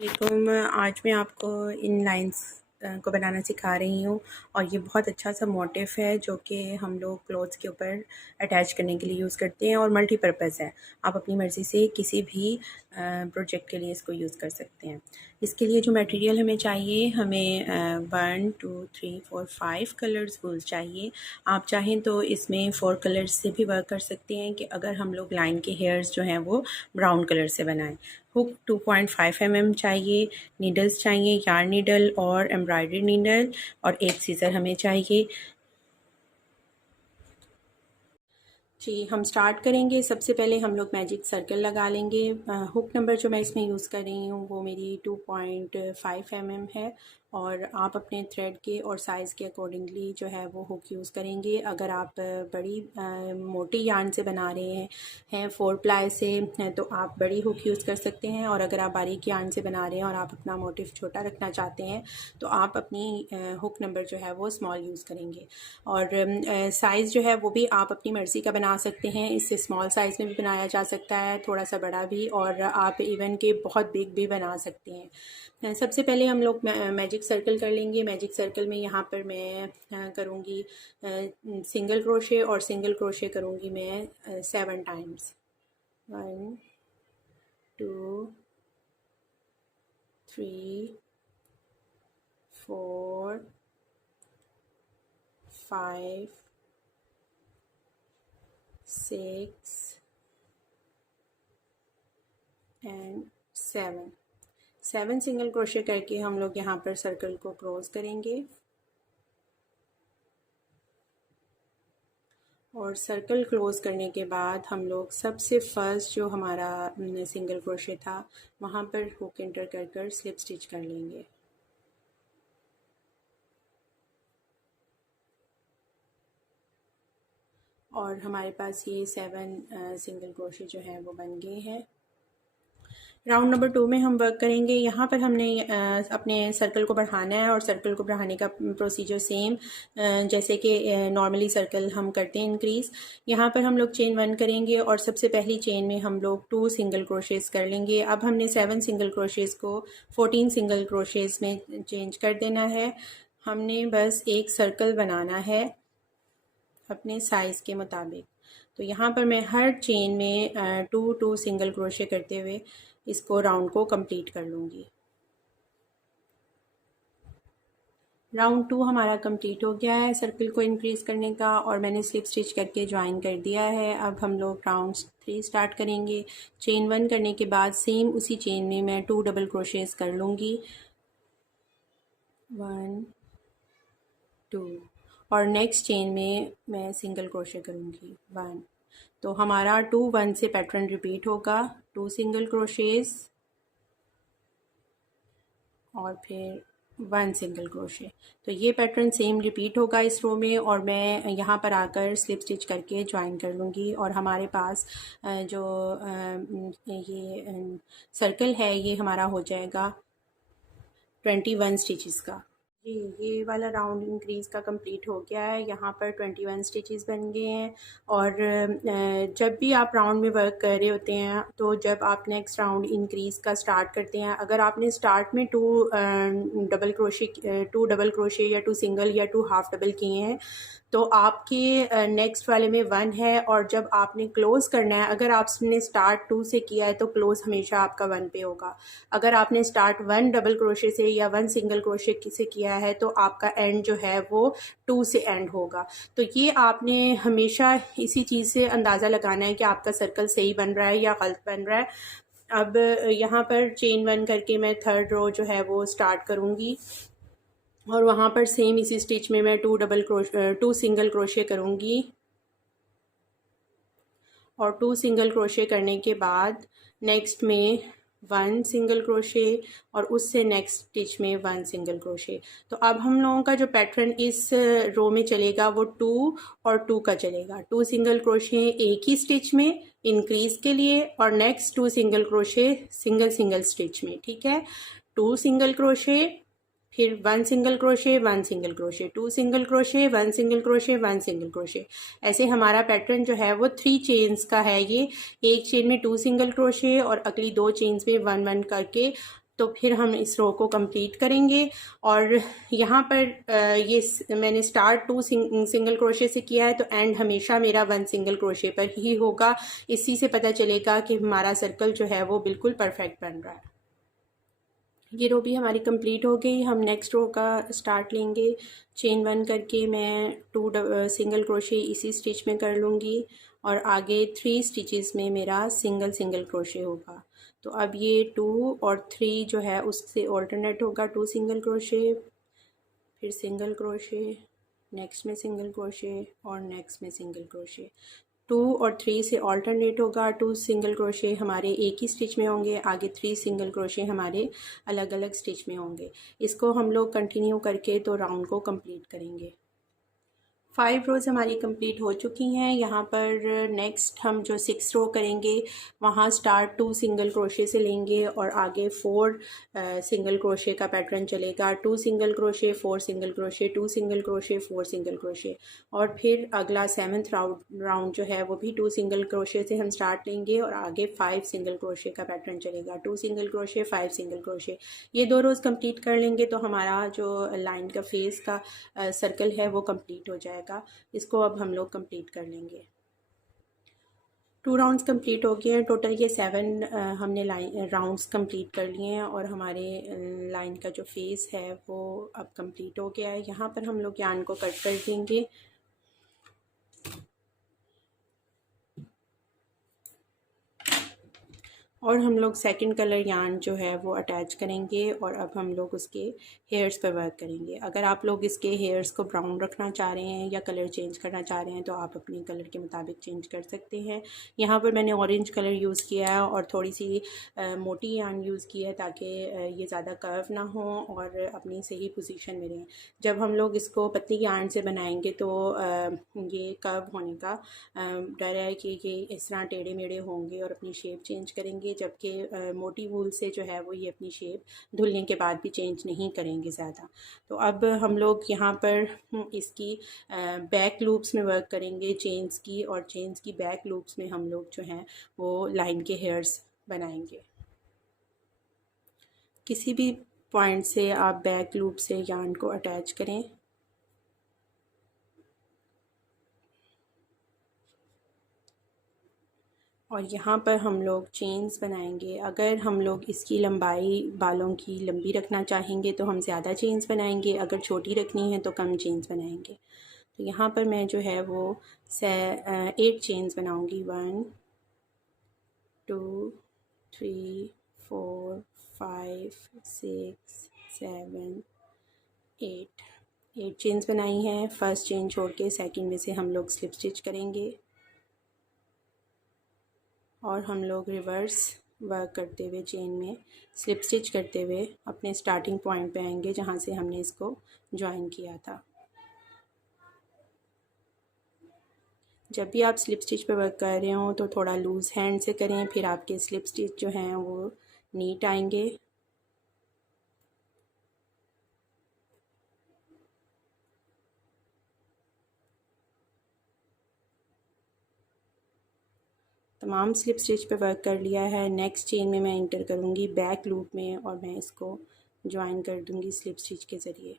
वालेकुम। आज मैं आपको इन लाइंस को बनाना सिखा रही हूँ और ये बहुत अच्छा सा मोटिव है जो कि हम लोग क्लोथ्स के ऊपर अटैच करने के लिए यूज़ करते हैं और मल्टीपर्पज़ है। आप अपनी मर्ज़ी से किसी भी प्रोजेक्ट के लिए इसको यूज़ कर सकते हैं। इसके लिए जो मटेरियल हमें चाहिए, हमें 1 2 3 4 5 कलर्स वूल चाहिए। आप चाहें तो इसमें 4 कलर्स से भी वर्क कर सकते हैं कि अगर हम लोग लाइन के हेयर्स जो हैं वो ब्राउन कलर से बनाएं। हुक 2.5 mm चाहिए, नीडल्स चाहिए, यार्न नीडल और एम्ब्रॉयडरी नीडल और एक सीज़र हमें चाहिए। जी, हम स्टार्ट करेंगे। सबसे पहले हम लोग मैजिक सर्कल लगा लेंगे। हुक नंबर जो मैं इसमें यूज़ कर रही हूँ वो मेरी 2.5 mm है और आप अपने थ्रेड के और साइज़ के अकॉर्डिंगली जो है वो हुक यूज़ करेंगे। अगर आप बड़ी मोटी यार्न से बना रहे हैं 4 प्लाई से तो आप बड़ी हुक यूज़ कर सकते हैं, और अगर आप बारीक यार्न से बना रहे हैं और आप अपना मोटिव छोटा रखना चाहते हैं तो आप अपनी हुक नंबर जो है वो स्मॉल यूज़ करेंगे। और साइज़ जो है वो भी आप अपनी मर्ज़ी का बना सकते हैं। इससे स्मॉल साइज़ में भी बनाया जा सकता है, थोड़ा सा बड़ा भी, और आप इवन के बहुत बिग भी बना सकते हैं। सबसे पहले हम लोग मैजिक सर्कल कर लेंगे। मैजिक सर्कल में यहाँ पर मैं करूँगी सिंगल क्रोशे, और सिंगल क्रोशे करूँगी मैं 7 टाइम्स। 1 2 3 4 5 6 एंड 7 सिंगल क्रोशे करके हम लोग यहाँ पर सर्कल को क्लोज करेंगे। और सर्कल क्लोज करने के बाद हम लोग सबसे फर्स्ट जो हमारा सिंगल क्रोशे था वहाँ पर हुक एंटर कर कर स्लिप स्टिच कर लेंगे। और हमारे पास ये 7 सिंगल क्रोशे जो हैं वो बन गए हैं। राउंड नंबर 2 में हम वर्क करेंगे। यहाँ पर हमने अपने सर्कल को बढ़ाना है, और सर्कल को बढ़ाने का प्रोसीजर सेम जैसे कि नॉर्मली सर्कल हम करते हैं इंक्रीज़। यहाँ पर हम लोग चेन 1 करेंगे और सबसे पहली चेन में हम लोग 2 सिंगल क्रोशेस कर लेंगे। अब हमने 7 सिंगल क्रोशेस को 14 सिंगल क्रोशेस में चेंज कर देना है। हमने बस एक सर्कल बनाना है अपने साइज़ के मुताबिक। तो यहाँ पर मैं हर चेन में 2 सिंगल क्रोशे करते हुए इसको राउंड को कंप्लीट कर लूँगी। राउंड 2 हमारा कंप्लीट हो गया है सर्कल को इंक्रीज़ करने का, और मैंने स्लिप स्टिच करके ज्वाइन कर दिया है। अब हम लोग राउंड 3 स्टार्ट करेंगे। चेन 1 करने के बाद सेम उसी चेन में मैं 2 डबल क्रोशेस कर लूँगी, 1 2, और नेक्स्ट चेन में मैं सिंगल क्रोशे करूँगी 1। तो हमारा 2 1 से पैटर्न रिपीट होगा। 2 सिंगल क्रोशेस और फिर 1 सिंगल क्रोशे। तो ये पैटर्न सेम रिपीट होगा इस रो में, और मैं यहाँ पर आकर स्लिप स्टिच करके ज्वाइन कर लूँगी। और हमारे पास जो ये सर्कल है ये हमारा हो जाएगा 21 स्टिचेस का। जी, ये वाला राउंड इंक्रीज़ का कंप्लीट हो गया है। यहाँ पर 21 स्टिचेस बन गए हैं। और जब भी आप राउंड में वर्क कर रहे होते हैं तो जब आप नेक्स्ट राउंड इंक्रीज़ का स्टार्ट करते हैं, अगर आपने स्टार्ट में 2 डबल क्रोशे या 2 सिंगल या 2 हाफ डबल किए हैं तो आपके नेक्स्ट वाले में 1 है, और जब आपने क्लोज़ करना है, अगर आपने स्टार्ट 2 से किया है तो क्लोज़ हमेशा आपका 1 पे होगा। अगर आपने स्टार्ट 1 डबल क्रोशे से या 1 सिंगल क्रोशे से किया है तो आपका एंड जो है वो 2 से एंड होगा। तो ये आपने हमेशा इसी चीज़ से अंदाज़ा लगाना है कि आपका सर्कल सही बन रहा है या गलत बन रहा है। अब यहाँ पर चेन 1 करके मैं थर्ड रो जो है वो स्टार्ट करूँगी, और वहाँ पर सेम इसी स्टिच में मैं 2 सिंगल क्रोशे करूँगी, और 2 सिंगल क्रोशे करने के बाद नेक्स्ट में 1 सिंगल क्रोशे, और उससे नेक्स्ट स्टिच में 1 सिंगल क्रोशे। तो अब हम लोगों का जो पैटर्न इस रो में चलेगा वो 2 और 2 का चलेगा। 2 सिंगल क्रोशे एक ही स्टिच में इंक्रीज के लिए, और next 2 single crochet single stitch में। ठीक है, 2 सिंगल क्रोशे, फिर 1 single crochet 1 single crochet, 2 single crochet 1 single crochet 1 single crochet. ऐसे हमारा पैटर्न जो है वो 3 चेन्स का है। ये एक चेन में 2 सिंगल क्रोशे और अगली 2 चेन्स में 1 1 करके तो फिर हम इस रो को कंप्लीट करेंगे। और यहाँ पर ये मैंने स्टार्ट 2 सिंगल क्रोशे से किया है, तो एंड हमेशा मेरा 1 सिंगल क्रोशे पर ही होगा। इसी से पता चलेगा कि हमारा सर्कल जो है वो बिल्कुल परफेक्ट बन रहा है। ये रो भी हमारी कंप्लीट हो गई। हम नेक्स्ट रो का स्टार्ट लेंगे। चेन 1 करके मैं 2 सिंगल क्रोशे इसी स्टिच में कर लूँगी और आगे 3 स्टिचेस में मेरा सिंगल सिंगल क्रोशे होगा। तो अब ये 2 और 3 जो है उससे ऑल्टरनेट होगा। 2 सिंगल क्रोशे, फिर सिंगल क्रोशे, नेक्स्ट में सिंगल क्रोशे और नेक्स्ट में सिंगल क्रोशे। 2 और 3 से ऑल्टरनेट होगा। 2 सिंगल क्रोशे हमारे एक ही स्टिच में होंगे, आगे 3 सिंगल क्रोशे हमारे अलग अलग स्टिच में होंगे। इसको हम लोग कंटिन्यू करके तो राउंड को कंप्लीट करेंगे। 5 रोज़ हमारी कंप्लीट हो चुकी हैं। यहाँ पर नेक्स्ट हम जो 6 रो करेंगे वहाँ स्टार्ट 2 सिंगल क्रोशे से लेंगे और आगे 4 सिंगल क्रोशे का पैटर्न चलेगा। 2 single crochet, 4 single crochet, 2 single crochet, 4 single crochet. और फिर अगला 7th राउंड जो है वो भी 2 सिंगल क्रोशे से हम स्टार्ट लेंगे और आगे 5 सिंगल क्रोशे का पैटर्न चलेगा। 2 सिंगल क्रोशे, 5 सिंगल क्रोशे। ये 2 रोज़ कंप्लीट कर लेंगे तो हमारा जो लाइन का फेस का सर्कल है वो कंप्लीट हो जाएगा। इसको अब हम लोग कंप्लीट कर लेंगे। 2 राउंड्स कंप्लीट हो गए हैं। टोटल ये 7 हमने लाइन राउंड्स कंप्लीट कर लिए हैं और हमारे लाइन का जो फेस है वो अब कंप्लीट हो गया है। यहाँ पर हम लोग यार्न को कट कर देंगे। और हम लोग सेकंड कलर यार्न जो है वो अटैच करेंगे और अब हम लोग उसके हेयर्स पर वर्क करेंगे। अगर आप लोग इसके हेयर्स को ब्राउन रखना चाह रहे हैं या कलर चेंज करना चाह रहे हैं तो आप अपने कलर के मुताबिक चेंज कर सकते हैं। यहाँ पर मैंने ऑरेंज कलर यूज़ किया है और थोड़ी सी मोटी यार्न यूज़ की है ताकि ये ज़्यादा कर्व ना हो और अपनी सही पोजीशन में रहें। जब हम लोग इसको पतली यार्न से बनाएंगे तो ये कर्व होने का डर है कि ये इस तरह टेढ़े मेढ़े होंगे और अपनी शेप चेंज करेंगे, जबकि मोटी वूल से जो है वो ये अपनी शेप धुलने के बाद भी चेंज नहीं करेंगे ज़्यादा। तो अब हम लोग यहाँ पर इसकी बैक लूप्स में वर्क करेंगे चेन्स की, और चेन्स की बैक लूप्स में हम लोग जो हैं वो लाइन के हेयर्स बनाएंगे। किसी भी पॉइंट से आप बैक लूप से यार्न को अटैच करें। और यहाँ पर हम लोग चेन्स बनाएंगे। अगर हम लोग इसकी लंबाई बालों की लंबी रखना चाहेंगे तो हम ज़्यादा चेन्स बनाएंगे, अगर छोटी रखनी है तो कम चेन्स बनाएंगे। तो यहाँ पर मैं जो है वो 8 चेन्स बनाऊंगी। 1 2 3 4 5 6 7 8 चेन्स बनाई हैं। फर्स्ट चेन छोड़ के सेकंड में से हम लोग स्लिप स्टिच करेंगे और हम लोग रिवर्स वर्क करते हुए चेन में स्लिप स्टिच करते हुए अपने स्टार्टिंग पॉइंट पे आएंगे जहाँ से हमने इसको ज्वाइन किया था। जब भी आप स्लिप स्टिच पे वर्क कर रहे हो तो थोड़ा लूज़ हैंड से करें, फिर आपके स्लिप स्टिच जो हैं वो नीट आएंगे। तमाम स्लिप स्टिच पे वर्क कर लिया है। नेक्स्ट चेन में मैं इंटर करूँगी बैक लूप में और मैं इसको ज्वाइन कर दूँगी स्लिप स्टिच के ज़रिए।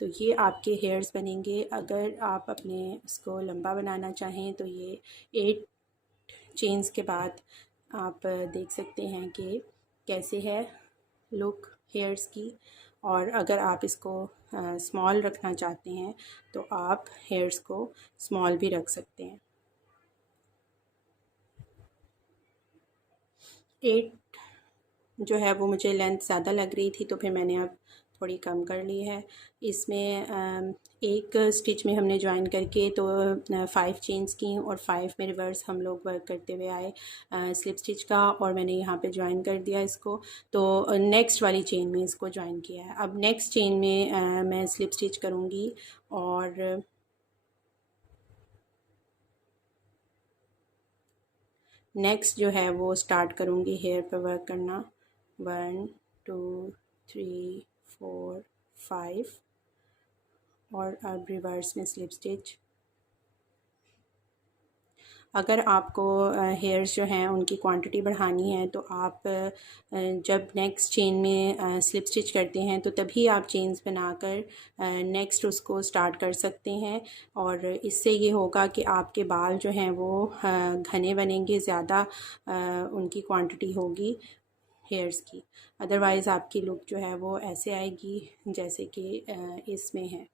तो ये आपके हेयर्स बनेंगे। अगर आप अपने इसको लंबा बनाना चाहें तो ये 8 चेन्स के बाद आप देख सकते हैं कि कैसे है लुक हेयर्स की। और अगर आप इसको स्मॉल रखना चाहते हैं तो आप हेयर्स को स्मॉल भी रख सकते हैं। 8 जो है वो मुझे लेंथ ज़्यादा लग रही थी तो फिर मैंने अब थोड़ी कम कर ली है। इसमें एक स्टिच में हमने ज्वाइन करके तो 5 चेन्स की और 5 में रिवर्स हम लोग वर्क करते हुए आए स्लिप स्टिच का, और मैंने यहाँ पे ज्वाइन कर दिया इसको। तो नेक्स्ट वाली चेन में इसको ज्वाइन किया है। अब नेक्स्ट चेन में मैं स्लिप स्टिच करूँगी और नेक्स्ट जो है वो स्टार्ट करूँगी हेयर पर वर्क करना। 1 2 3 4 5 और अब रिवर्स में स्लिप स्टिच। अगर आपको हेयर्स जो हैं उनकी क्वांटिटी बढ़ानी है तो आप जब नेक्स्ट चेन में स्लिप स्टिच करते हैं तो तभी आप चेन्स बनाकर नेक्स्ट उसको स्टार्ट कर सकते हैं। और इससे ये होगा कि आपके बाल जो हैं वो घने बनेंगे, ज़्यादा उनकी क्वांटिटी होगी हेयर्स की। अदरवाइज़ आपकी लुक जो है वो ऐसे आएगी जैसे कि इसमें है।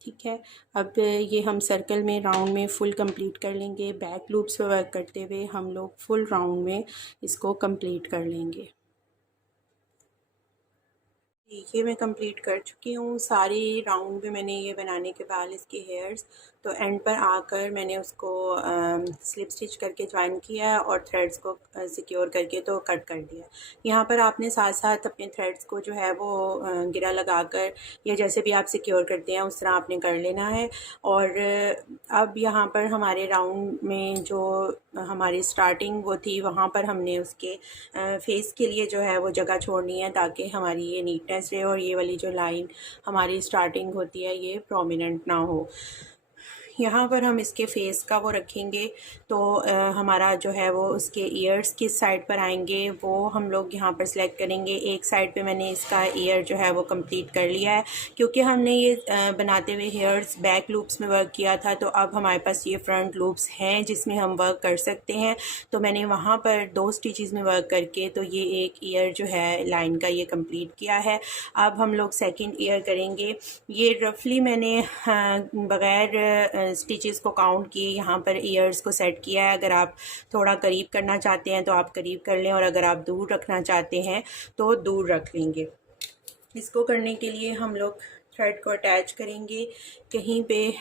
ठीक है, अब ये हम सर्कल में राउंड में फुल कंप्लीट कर लेंगे। बैक लूप्स पे वर्क करते हुए हम लोग फुल राउंड में इसको कंप्लीट कर लेंगे। ये मैं कंप्लीट कर चुकी हूँ सारी राउंड में। मैंने ये बनाने के बाद इसके हेयर्स तो एंड पर आकर मैंने उसको स्लिप स्टिच करके ज्वाइन किया और थ्रेड्स को सिक्योर करके तो कट कर दिया। यहाँ पर आपने साथ साथ अपने थ्रेड्स को जो है वो गिरा लगाकर या जैसे भी आप सिक्योर करते हैं उस तरह आपने कर लेना है। और अब यहाँ पर हमारे राउंड में जो हमारी स्टार्टिंग वो थी वहाँ पर हमने उसके फेस के लिए जो है वो जगह छोड़नी है ताकि हमारी ये नीटनेस रहे और ये वाली जो लाइन हमारी स्टार्टिंग होती है ये प्रोमिनेंट ना हो। यहाँ पर हम इसके फेस का वो रखेंगे तो हमारा जो है वो उसके ईयर्स किस साइड पर आएंगे वो हम लोग यहाँ पर सिलेक्ट करेंगे। एक साइड पे मैंने इसका ईयर जो है वो कंप्लीट कर लिया है क्योंकि हमने ये बनाते हुए हेयर्स बैक लूप्स में वर्क किया था, तो अब हमारे पास ये फ्रंट लूप्स हैं जिसमें हम वर्क कर सकते हैं। तो मैंने वहाँ पर 2 स्टिचेस में वर्क करके तो ये एक ईयर जो है लाइन का ये कंप्लीट किया है। अब हम लोग सेकेंड ईयर करेंगे। ये रफली मैंने बग़ैर स्टिचेस को काउंट किए यहाँ पर ईयर्स को सेट किया है। अगर आप थोड़ा करीब करना चाहते हैं तो आप करीब कर लें और अगर आप दूर रखना चाहते हैं तो दूर रख लेंगे। इसको करने के लिए हम लोग थ्रेड को अटैच करेंगे। कहीं पे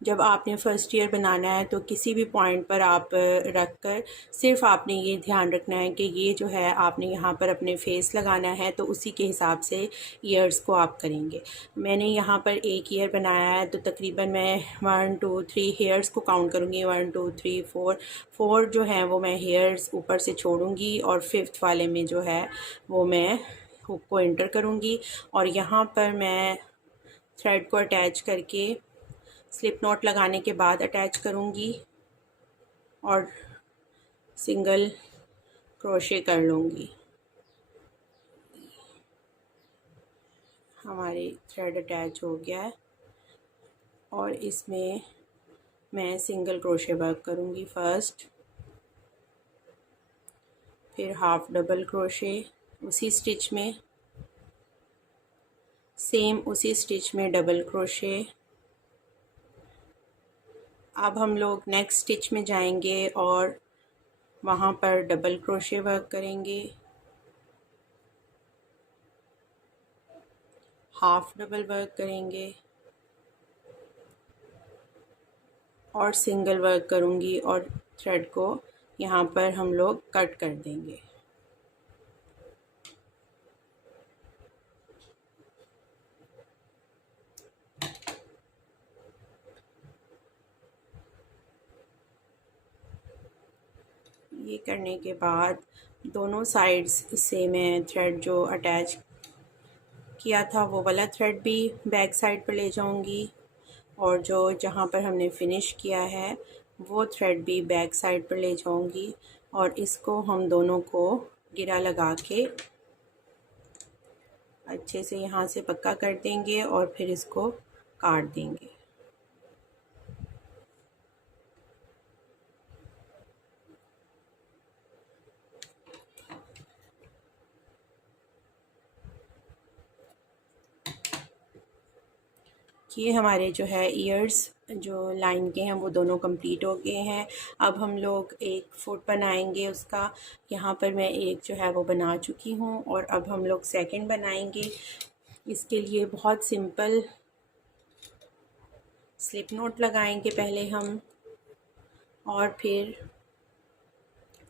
जब आपने फ़र्स्ट ईयर बनाना है तो किसी भी पॉइंट पर आप रख कर सिर्फ आपने ये ध्यान रखना है कि ये जो है आपने यहाँ पर अपने फेस लगाना है तो उसी के हिसाब से ईयर्स को आप करेंगे। मैंने यहाँ पर एक ईयर बनाया है तो तकरीबन मैं 1 2 3 हेयर्स को काउंट करूँगी। 1 2 3 4 जो हैं वो मैं हेयर्स ऊपर से छोड़ूंगी और 5th वाले में जो है वो मैं हुक को एंटर करूँगी और यहाँ पर मैं थ्रेड को अटैच करके स्लिप नॉट लगाने के बाद अटैच करूँगी और सिंगल क्रोशे कर लूँगी। हमारी थ्रेड अटैच हो गया है और इसमें मैं सिंगल क्रोशे वर्क करूँगी फर्स्ट, फिर हाफ डबल क्रोशे उसी स्टिच में, सेम उसी स्टिच में डबल क्रोशे। अब हम लोग नेक्स्ट स्टिच में जाएंगे और वहाँ पर डबल क्रोशे वर्क करेंगे, हाफ डबल वर्क करेंगे और सिंगल वर्क करूँगी और थ्रेड को यहाँ पर हम लोग कट कर देंगे। ये करने के बाद दोनों साइड्स से मैं थ्रेड जो अटैच किया था वो वाला थ्रेड भी बैक साइड पर ले जाऊंगी और जो जहाँ पर हमने फिनिश किया है वो थ्रेड भी बैक साइड पर ले जाऊंगी और इसको हम दोनों को गिरा लगा के अच्छे से यहाँ से पक्का कर देंगे और फिर इसको काट देंगे। ये हमारे जो है ईयर्स जो लाइन के हैं वो दोनों कंप्लीट हो गए हैं। अब हम लोग एक फुट बनाएंगे उसका। यहाँ पर मैं एक जो है वो बना चुकी हूँ और अब हम लोग सेकंड बनाएंगे। इसके लिए बहुत सिंपल स्लिप नॉट लगाएंगे पहले हम और फिर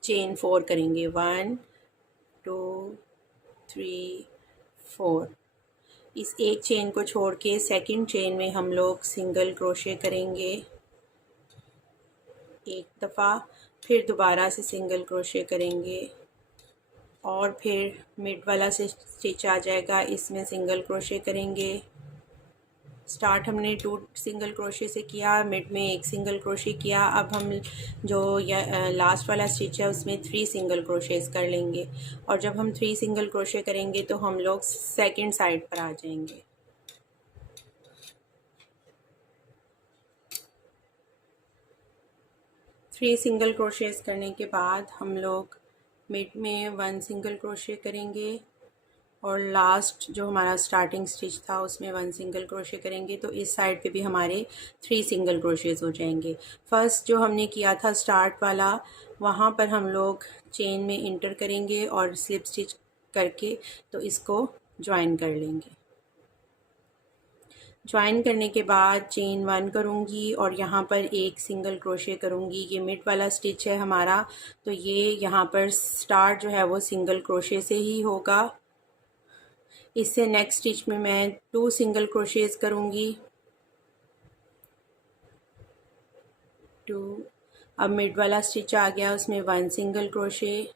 चेन 4 करेंगे। 1 2 3 4। इस एक चेन को छोड़ के सेकंड चेन में हम लोग सिंगल क्रोशे करेंगे एक दफ़ा, फिर दोबारा से सिंगल क्रोशे करेंगे और फिर मिड वाला से स्टिच आ जाएगा, इसमें सिंगल क्रोशे करेंगे स्टार्ट हमने 2 सिंगल क्रोशे से किया, मिड में 1 सिंगल क्रोशे किया। अब हम जो लास्ट वाला स्टिच है उसमें 3 सिंगल क्रोशेस कर लेंगे, और जब हम 3 सिंगल क्रोशे करेंगे तो हम लोग सेकंड साइड पर आ जाएंगे। थ्री सिंगल क्रोशेस करने के बाद हम लोग मिड में 1 सिंगल क्रोशे करेंगे, और लास्ट जो हमारा स्टार्टिंग स्टिच था उसमें 1 सिंगल क्रोशे करेंगे। तो इस साइड पे भी हमारे 3 सिंगल क्रोशेस हो जाएंगे। फर्स्ट जो हमने किया था स्टार्ट वाला, वहाँ पर हम लोग चेन में इंटर करेंगे और स्लिप स्टिच करके तो इसको ज्वाइन कर लेंगे। ज्वाइन करने के बाद चेन 1 करूँगी और यहाँ पर 1 सिंगल क्रोशे करूँगी। ये मिड वाला स्टिच है हमारा, तो ये यहाँ पर स्टार्ट जो है वो सिंगल क्रोशे से ही होगा। इससे नेक्स्ट स्टिच में मैं 2 सिंगल क्रोशेस करूँगी, 2। अब मिड वाला स्टिच आ गया, उसमें 1 सिंगल क्रोशे,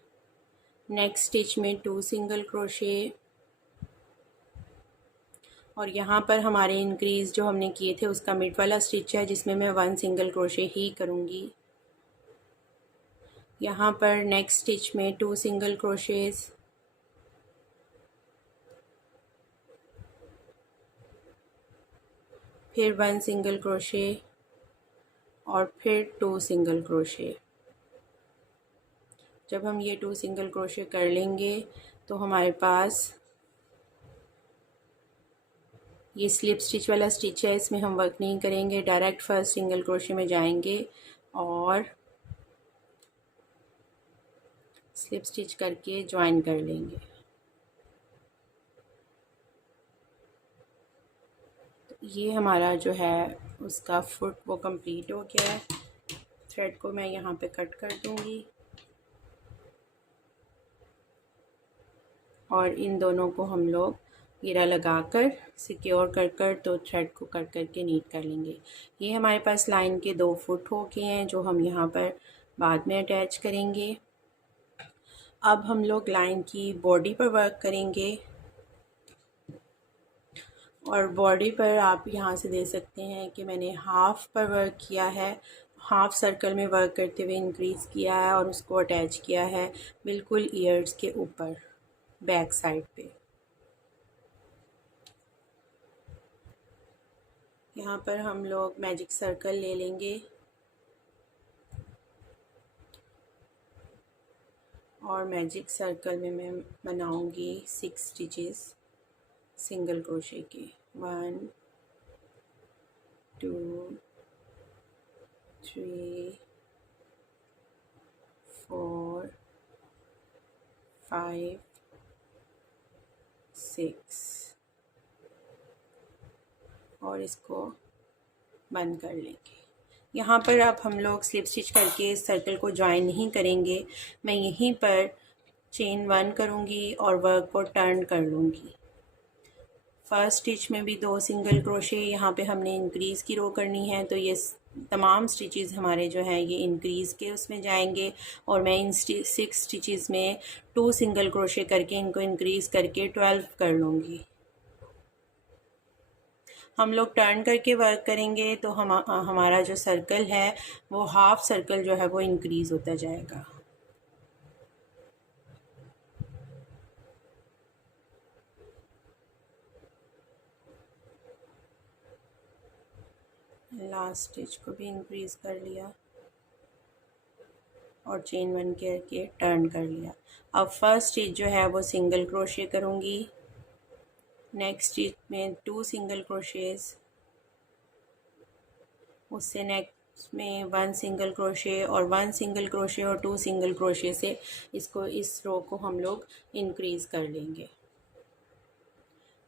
नेक्स्ट स्टिच में 2 सिंगल क्रोशे, और यहाँ पर हमारे इंक्रीज़ जो हमने किए थे उसका मिड वाला स्टिच है जिसमें मैं 1 सिंगल क्रोशे ही करूँगी। यहाँ पर नेक्स्ट स्टिच में 2 सिंगल क्रोशेस, फिर 1 सिंगल क्रोशे और फिर 2 सिंगल क्रोशे। जब हम ये 2 सिंगल क्रोशे कर लेंगे तो हमारे पास ये स्लिप स्टिच वाला स्टिच है, इसमें हम वर्क नहीं करेंगे, डायरेक्ट फर्स्ट सिंगल क्रोशे में जाएंगे और स्लिप स्टिच करके ज्वाइन कर लेंगे। तो ये हमारा जो है उसका फुट वो कंप्लीट हो गया है। थ्रेड को मैं यहाँ पे कट कर दूँगी और इन दोनों को हम लोग घेरा लगाकर सिक्योर कर तो थ्रेड को कट करके नीट कर लेंगे। ये हमारे पास लाइन के 2 फुट हो गए हैं जो हम यहाँ पर बाद में अटैच करेंगे। अब हम लोग लाइन की बॉडी पर वर्क करेंगे, और बॉडी पर आप यहाँ से देख सकते हैं कि मैंने हाफ पर वर्क किया है, हाफ सर्कल में वर्क करते हुए इंक्रीज़ किया है और उसको अटैच किया है बिल्कुल ईयर्स के ऊपर बैक साइड पे। यहाँ पर हम लोग मैजिक सर्कल ले लेंगे और मैजिक सर्कल में मैं बनाऊंगी 6 स्टिचेस सिंगल क्रोशे के। 1 2 3 4 5 6 और इसको बंद कर लेंगे। यहाँ पर अब हम लोग स्लिप स्टिच करके इस सर्कल को ज्वाइन नहीं करेंगे, मैं यहीं पर चेन 1 करूँगी और वर्क को टर्न कर लूँगी। फर्स्ट स्टिच में भी 2 सिंगल क्रोशे, यहाँ पे हमने इंक्रीज़ की रो करनी है, तो ये तमाम स्टिचेस हमारे जो हैं ये इंक्रीज़ के उसमें जाएंगे, और मैं इन 6 स्टिचेस में 2 सिंगल क्रोशे करके इनको इंक्रीज़ करके 12 कर लूँगी। हम लोग टर्न करके वर्क करेंगे तो हमारा जो सर्कल है वो हाफ सर्कल जो है वो इंक्रीज़ होता जाएगा। लास्ट स्टिच को भी इंक्रीज़ कर लिया और चेन 1 करके टर्न कर लिया। अब फर्स्ट स्टिच जो है वो सिंगल क्रोशे करूँगी, नेक्स्ट स्टिच में 2 सिंगल क्रोशेस, उससे नेक्स्ट में 1 सिंगल क्रोशे और 1 सिंगल क्रोशे और 2 सिंगल क्रोशे से इसको इस रो को हम लोग इंक्रीज़ कर लेंगे।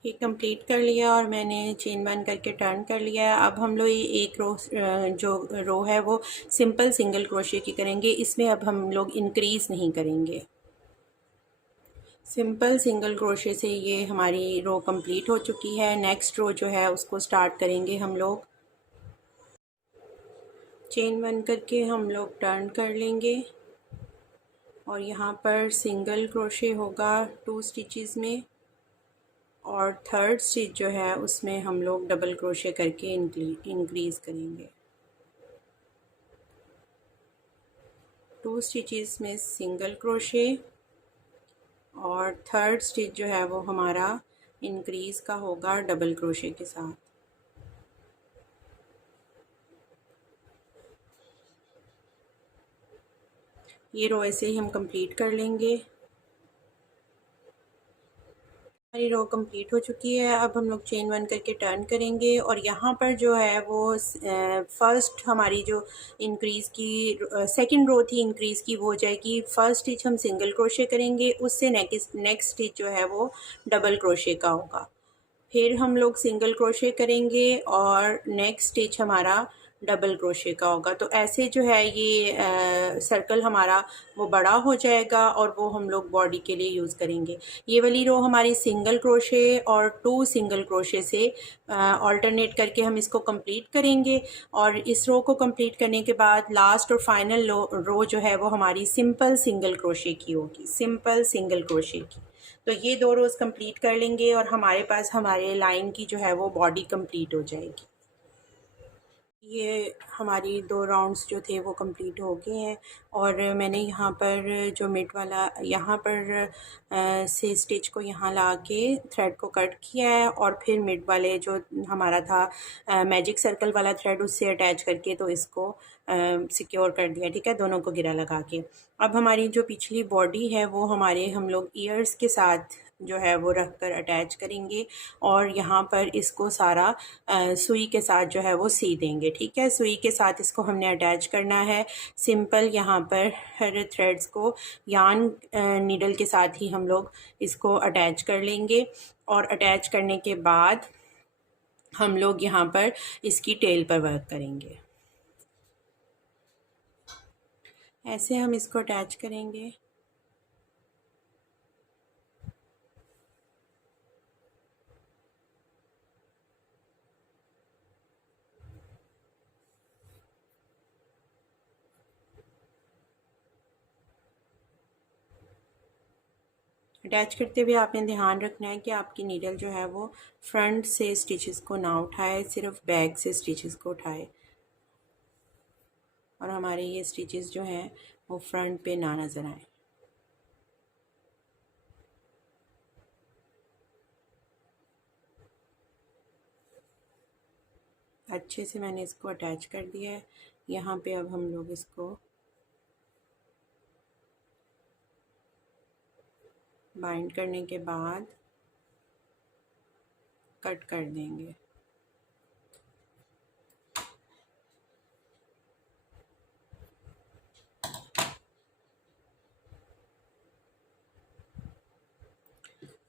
ये कंप्लीट कर लिया और मैंने चेन 1 करके टर्न कर लिया है। अब हम लोग ये एक रो जो रो है वो सिंपल सिंगल क्रोशे की करेंगे, इसमें अब हम लोग इंक्रीज़ नहीं करेंगे। सिंपल सिंगल क्रोशे से ये हमारी रो कंप्लीट हो चुकी है। नेक्स्ट रो जो है उसको स्टार्ट करेंगे हम लोग। चेन 1 करके हम लोग टर्न कर लेंगे और यहाँ पर सिंगल क्रोशे होगा 2 स्टिचेस में, और थर्ड स्टिच जो है उसमें हम लोग डबल क्रोशे करके इंक्रीज़ करेंगे। 2 स्टिचेस में सिंगल क्रोशे और थर्ड स्टिच जो है वो हमारा इंक्रीज़ का होगा डबल क्रोशे के साथ। ये रो ऐसे ही हम कंप्लीट कर लेंगे। हमारी रो कंप्लीट हो चुकी है। अब हम लोग चेन 1 करके टर्न करेंगे और यहाँ पर जो है वो फर्स्ट हमारी जो इंक्रीज़ की सेकंड रो थी इंक्रीज़ की, वो हो जाएगी। फर्स्ट स्टिच हम सिंगल क्रोशे करेंगे, उससे नेक्स्ट स्टिच जो है वो डबल क्रोशे का होगा। फिर हम लोग सिंगल क्रोशे करेंगे और नेक्स्ट स्टिच हमारा डबल क्रोशे का होगा। तो ऐसे जो है ये सर्कल हमारा वो बड़ा हो जाएगा और वो हम लोग बॉडी के लिए यूज़ करेंगे। ये वाली रो हमारी सिंगल क्रोशे और 2 सिंगल क्रोशे से ऑल्टरनेट करके हम इसको कंप्लीट करेंगे। और इस रो को कंप्लीट करने के बाद लास्ट और फाइनल रो जो है वो हमारी सिंपल सिंगल क्रोशे की होगी, सिंपल सिंगल क्रोशे की। तो ये 2 रोज़ कंप्लीट कर लेंगे और हमारे पास हमारे लाइन की जो है वो बॉडी कंप्लीट हो जाएगी। ये हमारी 2 राउंड्स जो थे वो कंप्लीट हो गए हैं और मैंने यहाँ पर जो मिड वाला यहाँ पर से स्टिच को यहाँ ला के थ्रेड को कट किया है और फिर मिड वाले जो हमारा था मैजिक सर्कल वाला थ्रेड उससे अटैच करके तो इसको सिक्योर कर दिया, ठीक है, दोनों को गिरा लगा के। अब हमारी जो पिछली बॉडी है वो हमारे हम लोग ईयर्स के साथ जो है वो रख कर अटैच करेंगे और यहाँ पर इसको सारा सुई के साथ जो है वो सी देंगे, ठीक है। सुई के साथ इसको हमने अटैच करना है। सिंपल यहाँ पर हर थ्रेड्स को यार्न नीडल के साथ ही हम लोग इसको अटैच कर लेंगे और अटैच करने के बाद हम लोग यहाँ पर इसकी टेल पर वर्क करेंगे। ऐसे हम इसको अटैच करेंगे। अटैच करते हुए आपने ध्यान रखना है कि आपकी नीडल जो है वो फ्रंट से स्टिचेस को ना उठाए, सिर्फ बैक से स्टिचेस को उठाए और हमारे ये स्टिचेस जो हैं वो फ्रंट पे ना नज़र आए। अच्छे से मैंने इसको अटैच कर दिया है। यहाँ पे अब हम लोग इसको बाइंड करने के बाद कट कर देंगे।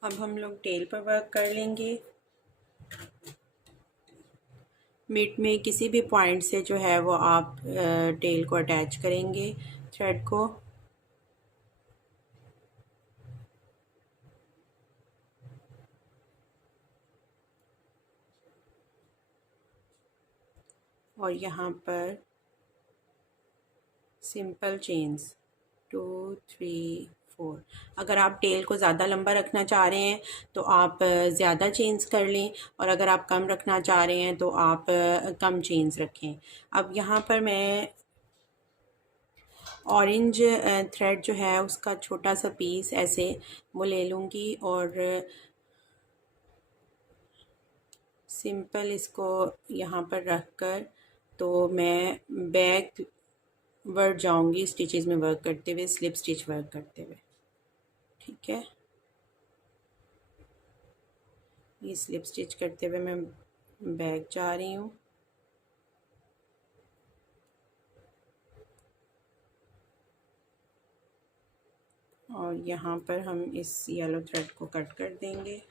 अब हम लोग टेल पर वर्क कर लेंगे। मिड में किसी भी पॉइंट से जो है वो आप टेल को अटैच करेंगे थ्रेड को। और यहाँ पर सिंपल चेन्स 2 3 4। अगर आप टेल को ज़्यादा लंबा रखना चाह रहे हैं तो आप ज़्यादा चेन्स कर लें और अगर आप कम रखना चाह रहे हैं तो आप कम चेन्स रखें। अब यहाँ पर मैं ऑरेंज थ्रेड जो है उसका छोटा सा पीस ऐसे वो ले लूँगी और सिंपल इसको यहाँ पर रख कर तो मैं बैक वर्ड जाऊँगी स्टिचेस में वर्क करते हुए, स्लिप स्टिच वर्क करते हुए, ठीक है। ये स्लिप स्टिच करते हुए मैं बैक जा रही हूँ। और यहाँ पर हम इस येलो थ्रेड को कट कर देंगे।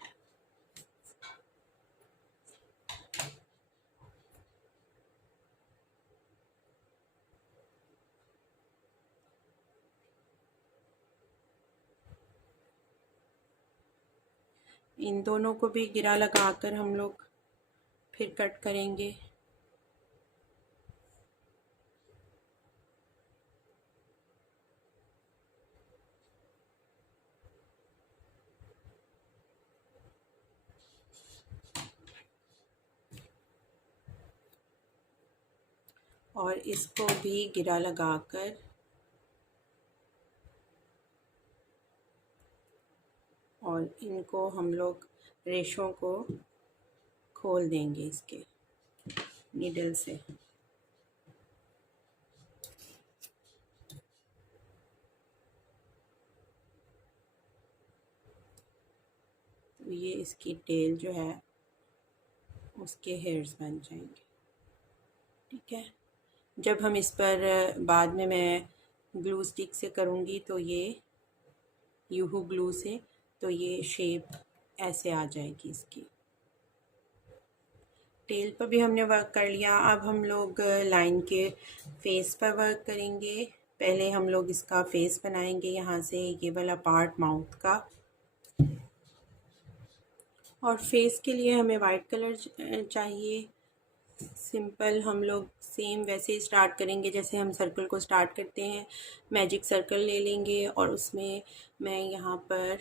इन दोनों को भी गिरा लगाकर हम लोग फिर कट करेंगे। और इसको भी गिरा लगाकर और इनको हम लोग रेशों को खोल देंगे इसके नीडल से। तो ये इसकी टेल जो है उसके हेयर्स बन जाएंगे। ठीक है, जब हम इस पर बाद में मैं ग्लू स्टिक से करूँगी तो ये यूहू ग्लू से, तो ये शेप ऐसे आ जाएगी इसकी। टेल पर भी हमने वर्क कर लिया। अब हम लोग लाइन के फेस पर वर्क करेंगे। पहले हम लोग इसका फेस बनाएंगे, यहाँ से ये वाला पार्ट माउथ का। और फेस के लिए हमें वाइट कलर चाहिए। सिंपल हम लोग सेम वैसे ही स्टार्ट करेंगे जैसे हम सर्कल को स्टार्ट करते हैं। मैजिक सर्कल ले लेंगे और उसमें मैं यहाँ पर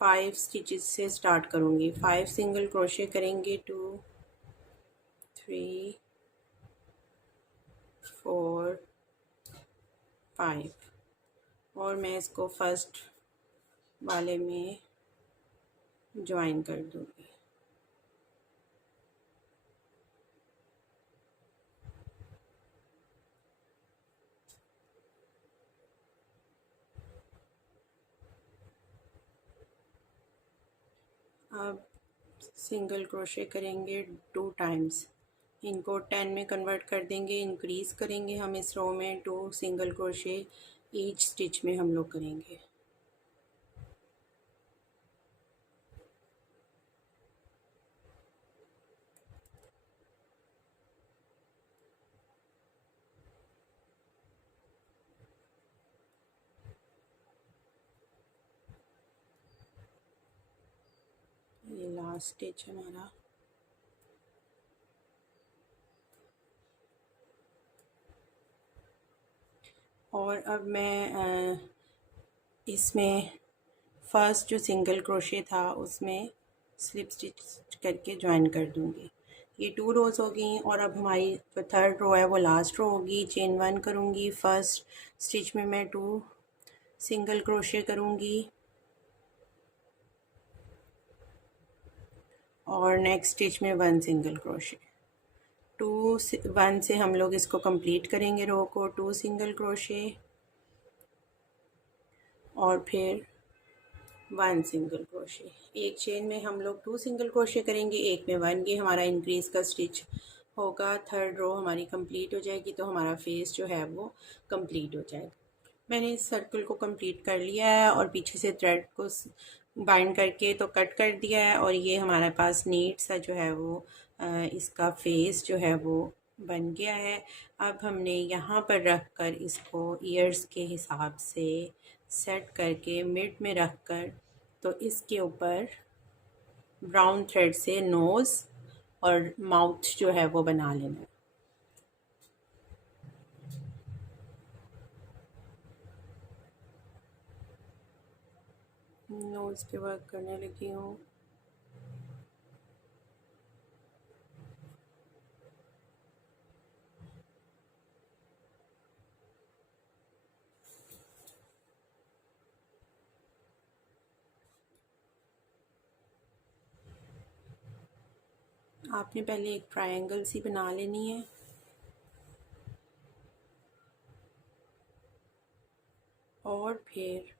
5 स्टिचेस से स्टार्ट करूँगी। 5 सिंगल क्रोशे करेंगे, 2 3 4 5, और मैं इसको फर्स्ट वाले में ज्वाइन कर दूँगी। अब सिंगल क्रोशे करेंगे 2 टाइम्स, इनको 10 में कन्वर्ट कर देंगे। इंक्रीज़ करेंगे हम इस रो में 2 सिंगल क्रोशे ईच स्टिच में हम लोग करेंगे। ये लास्ट स्टिच हमारा। और अब मैं इसमें फर्स्ट जो सिंगल क्रोशे था उसमें स्लिप स्टिच करके ज्वाइन कर दूंगी। ये 2 रोज़ हो गई और अब हमारी जो थर्ड रो है वो लास्ट रो होगी। चेन 1 करूँगी, फर्स्ट स्टिच में मैं 2 सिंगल क्रोशे करूँगी और नेक्स्ट स्टिच में 1 सिंगल क्रोशे। 1 से हम लोग इसको कंप्लीट करेंगे रो को। 2 सिंगल क्रोशे और फिर 1 सिंगल क्रोशे। एक चेन में हम लोग 2 सिंगल क्रोशे करेंगे, एक में 1। ये हमारा इंक्रीज़ का स्टिच होगा। थर्ड रो हमारी कंप्लीट हो जाएगी तो हमारा फेस जो है वो कंप्लीट हो जाएगा। मैंने इस सर्कल को कंप्लीट कर लिया है और पीछे से थ्रेड को बाइंड करके तो कट कर दिया है और ये हमारे पास नीट सा जो है वो इसका फेस जो है वो बन गया है। अब हमने यहाँ पर रख कर इसको ईयर्स के हिसाब से सेट करके मिड में रख कर तो इसके ऊपर ब्राउन थ्रेड से नोज़ और माउथ जो है वो बना लेना है। नोज़ पे वर्क करने लगी हूँ। आपने पहले एक ट्रायंगल सी बना लेनी है और फिर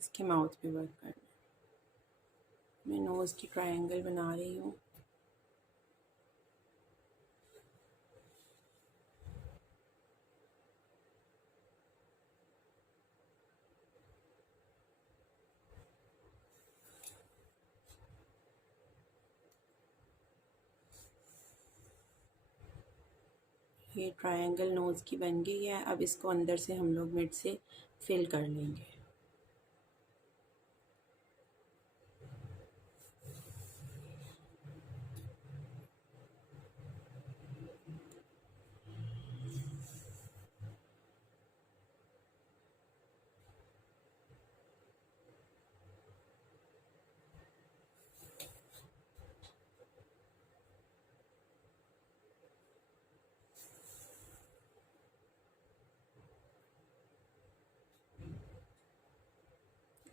इसके माउथ पे वर्क करना है। मैं नोज़ की ट्रायंगल बना रही हूँ। ये ट्रायंगल नोज़ की बन गई है। अब इसको अंदर से हम लोग मिड से फिल कर लेंगे।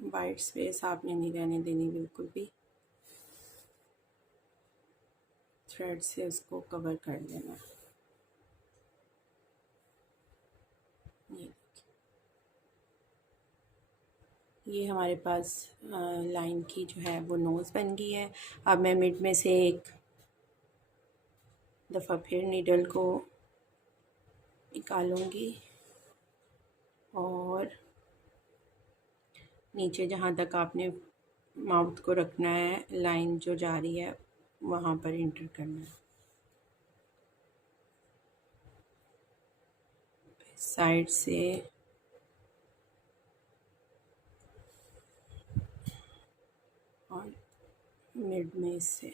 वाइट स्पेस आपने नहीं रहने देनी बिल्कुल भी, थ्रेड से उसको कवर कर देना। ये हमारे पास लाइन की जो है वो नोज़ बन गई है। अब मैं मिड में से एक दफ़ा फिर नीडल को निकालूंगी और नीचे जहाँ तक आपने माउथ को रखना है, लाइन जो जा रही है वहाँ पर इंटर करना है। साइड से और मिड में से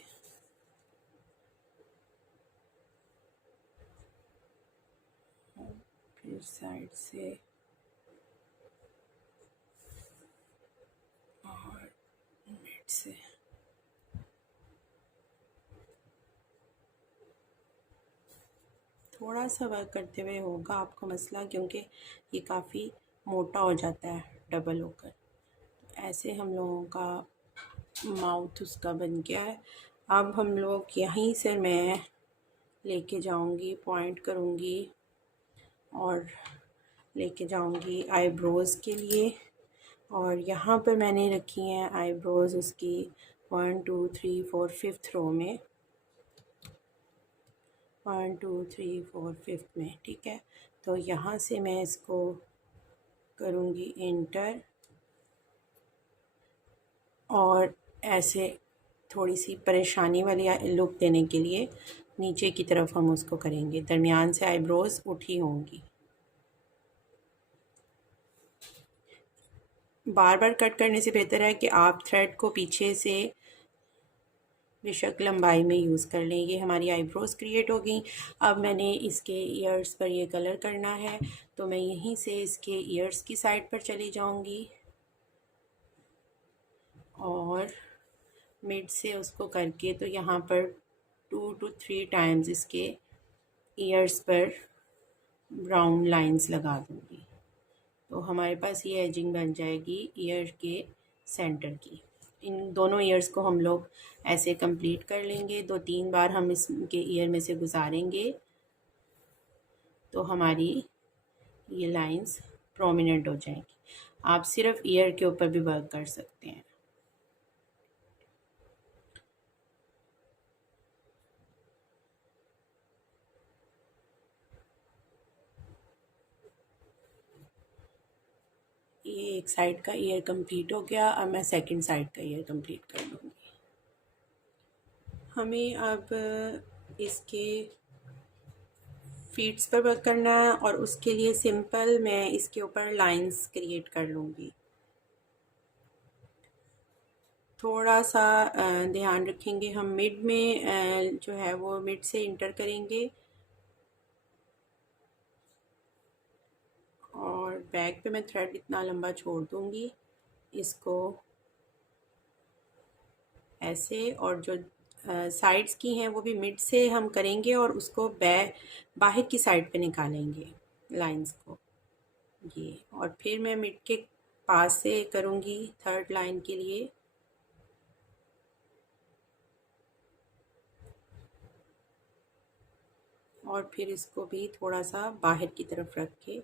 फिर साइड से और मिड से। थोड़ा सा वर्क करते हुए होगा आपको मसला, क्योंकि ये काफ़ी मोटा हो जाता है डबल होकर। ऐसे हम लोगों का माउथ उसका बन गया है। अब हम लोग यहीं से मैं लेके जाऊंगी, पॉइंट करूंगी और लेके जाऊंगी आईब्रोज़ के लिए। और यहाँ पर मैंने रखी हैं आईब्रोज़ उसकी 1 2 3 4 5th रो में, 1 2 3 4 5th में, ठीक है। तो यहाँ से मैं इसको करूँगी इंटर और ऐसे थोड़ी सी परेशानी वाली लुक देने के लिए नीचे की तरफ हम उसको करेंगे, दरमियान से आईब्रोज़ उठी होंगी। बार बार कट करने से बेहतर है कि आप थ्रेड को पीछे से बेशक लंबाई में यूज़ कर लें। ये हमारी आईब्रोज़ क्रिएट हो गई। अब मैंने इसके ईयर्स पर ये कलर करना है, तो मैं यहीं से इसके ईयर्स की साइड पर चली जाऊंगी और मिड से उसको करके तो यहाँ पर 2 to 3 टाइम्स इसके ईयर्स पर ब्राउन लाइंस लगा दूँगी। तो हमारे पास ये एजिंग बन जाएगी ईयर के सेंटर की। इन दोनों ईयर्स को हम लोग ऐसे कंप्लीट कर लेंगे। 2-3 बार हम इसके ईयर में से गुजारेंगे तो हमारी ये लाइंस प्रोमिनेंट हो जाएंगी। आप सिर्फ ईयर के ऊपर भी वर्क कर सकते हैं। ये एक साइड का ईयर कंप्लीट हो गया। अब मैं सेकंड साइड का ईयर कंप्लीट कर लूँगी। हमें अब इसके फीट्स पर वर्क करना है और उसके लिए सिंपल मैं इसके ऊपर लाइंस क्रिएट कर लूँगी। थोड़ा सा ध्यान रखेंगे, हम मिड में जो है वो मिड से इंटर करेंगे और बैक पे मैं थ्रेड इतना लंबा छोड़ दूँगी इसको ऐसे, और जो साइड्स की हैं वो भी मिड से हम करेंगे और उसको बाहर की साइड पे निकालेंगे लाइंस को ये। और फिर मैं मिड के पास से करूँगी थर्ड लाइन के लिए और फिर इसको भी थोड़ा सा बाहर की तरफ रख के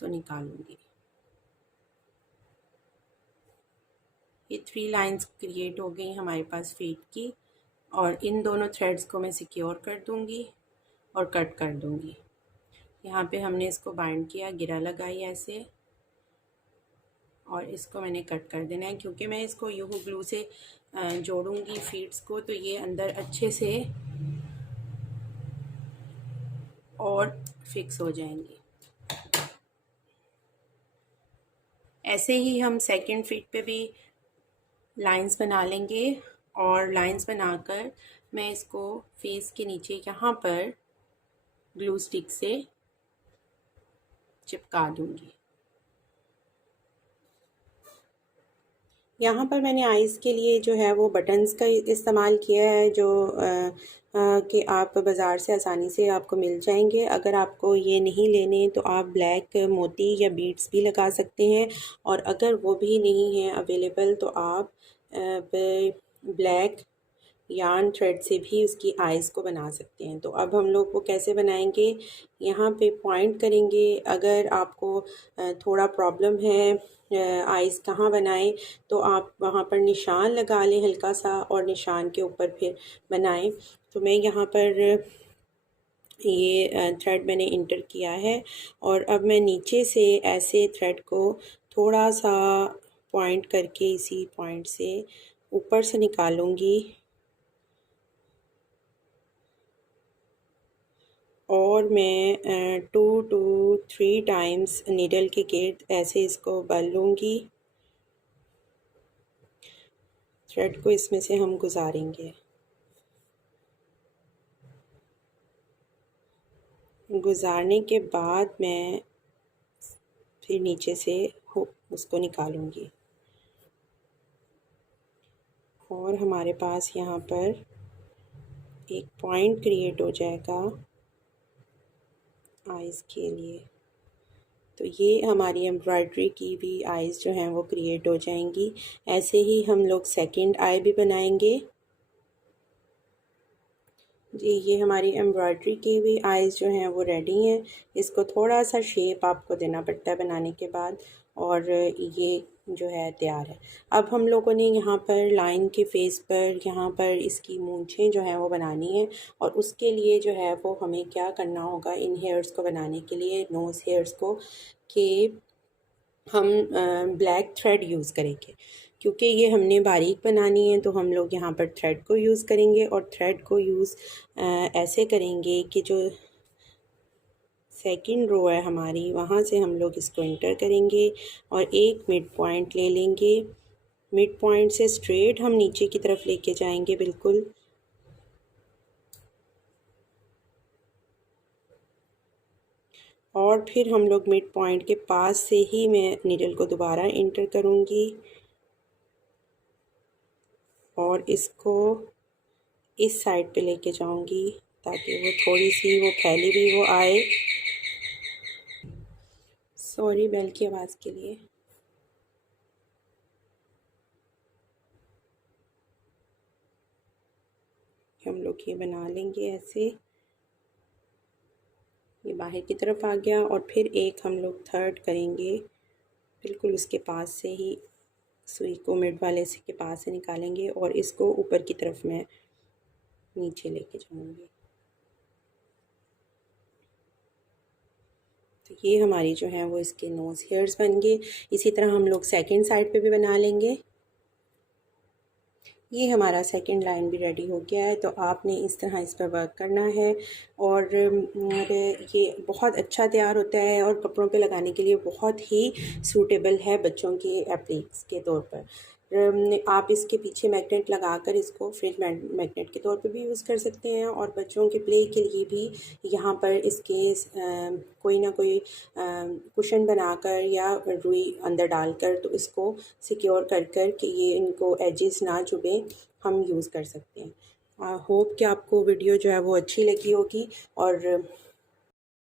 तो निकालूंगी। ये 3 लाइंस क्रिएट हो गई हमारे पास फीट की और इन दोनों थ्रेड्स को मैं सिक्योर कर दूंगी और कट कर दूंगी। यहाँ पे हमने इसको बाइंड किया, गिरा लगाई ऐसे और इसको मैंने कट कर देना है, क्योंकि मैं इसको यूहू ग्लू से जोड़ूंगी फीट्स को, तो ये अंदर अच्छे से और फिक्स हो जाएंगी। ऐसे ही हम सेकंड फीट पे भी लाइंस बना लेंगे और लाइंस बनाकर मैं इसको फेस के नीचे यहाँ पर ग्लू स्टिक से चिपका दूंगी। यहाँ पर मैंने आइज़ के लिए जो है वो बटन्स का इस्तेमाल किया है, जो कि आप बाज़ार से आसानी से आपको मिल जाएंगे। अगर आपको ये नहीं लेने तो आप ब्लैक मोती या बीड्स भी लगा सकते हैं, और अगर वो भी नहीं है अवेलेबल तो आप ब्लैक यार्न थ्रेड से भी उसकी आइज़ को बना सकते हैं। तो अब हम लोग वो कैसे बनाएंगे, यहाँ पे पॉइंट करेंगे। अगर आपको थोड़ा प्रॉब्लम है आइज़ कहाँ बनाएं, तो आप वहाँ पर निशान लगा लें हल्का सा, और निशान के ऊपर फिर बनाएं। तो मैं यहाँ पर ये थ्रेड मैंने इंटर किया है, और अब मैं नीचे से ऐसे थ्रेड को थोड़ा सा पॉइंट करके इसी पॉइंट से ऊपर से निकालूंगी, और मैं 2 to 3 टाइम्स नीडल के गिर्द ऐसे इसको बल लूँगी। थ्रेड को इसमें से हम गुजारेंगे। गुजारने के बाद मैं फिर नीचे से उसको निकालूंगी, और हमारे पास यहाँ पर एक पॉइंट क्रिएट हो जाएगा आइज़ के लिए। तो ये हमारी एम्ब्रॉयडरी की भी आइज़ जो हैं वो क्रिएट हो जाएंगी। ऐसे ही हम लोग सेकंड आई भी बनाएंगे। जी, ये हमारी एम्ब्रॉयडरी की भी आइज़ जो हैं वो रेडी हैं। इसको थोड़ा सा शेप आपको देना पड़ता है बनाने के बाद, और ये जो है तैयार है। अब हम लोगों ने यहाँ पर लाइन के फेस पर यहाँ पर इसकी मूंछें जो हैं वो बनानी है, और उसके लिए जो है वो हमें क्या करना होगा, इन हेयर्स को बनाने के लिए, नोज़ हेयर्स को, कि हम ब्लैक थ्रेड यूज़ करेंगे। क्योंकि ये हमने बारीक बनानी है तो हम लोग यहाँ पर थ्रेड को यूज़ करेंगे, और थ्रेड को यूज़ ऐसे करेंगे कि जो सेकंड रो है हमारी, वहाँ से हम लोग इसको इंटर करेंगे और एक मिड पॉइंट ले लेंगे। मिड पॉइंट से स्ट्रेट हम नीचे की तरफ लेके जाएंगे बिल्कुल, और फिर हम लोग मिड पॉइंट के पास से ही मैं नीडल को दोबारा इंटर करूँगी, और इसको इस साइड पे लेके जाऊंगी ताकि वो थोड़ी सी वो फैली भी वो आए। सॉरी बेल की आवाज़ के लिए। हम लोग ये बना लेंगे ऐसे, ये बाहर की तरफ आ गया, और फिर एक हम लोग थर्ड करेंगे बिल्कुल उसके पास से ही, सुई को मिड वाले से के पास से निकालेंगे, और इसको ऊपर की तरफ मैं नीचे लेके जाऊंगी। तो ये हमारी जो है वो इसके नोज़ हेयर्स बन गए। इसी तरह हम लोग सेकंड साइड पे भी बना लेंगे। ये हमारा सेकंड लाइन भी रेडी हो गया है। तो आपने इस तरह इस पर वर्क करना है, और ये बहुत अच्छा तैयार होता है, और कपड़ों पे लगाने के लिए बहुत ही सूटेबल है बच्चों के एप्लिक्स के तौर पर। आप इसके पीछे मैग्नेट लगाकर इसको फ्रिज मैग्नेट के तौर पे भी यूज़ कर सकते हैं, और बच्चों के प्ले के लिए भी यहाँ पर इसके कोई ना कोई कुशन बनाकर या रुई अंदर डालकर तो इसको सिक्योर कर कि ये इनको एजेस ना चुभे, हम यूज़ कर सकते हैं। होप कि आपको वीडियो जो है वो अच्छी लगी होगी, और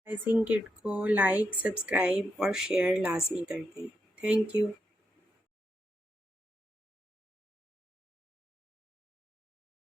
आइसिंग किट को लाइक, सब्सक्राइब और शेयर लाजमी कर दें। Thank you.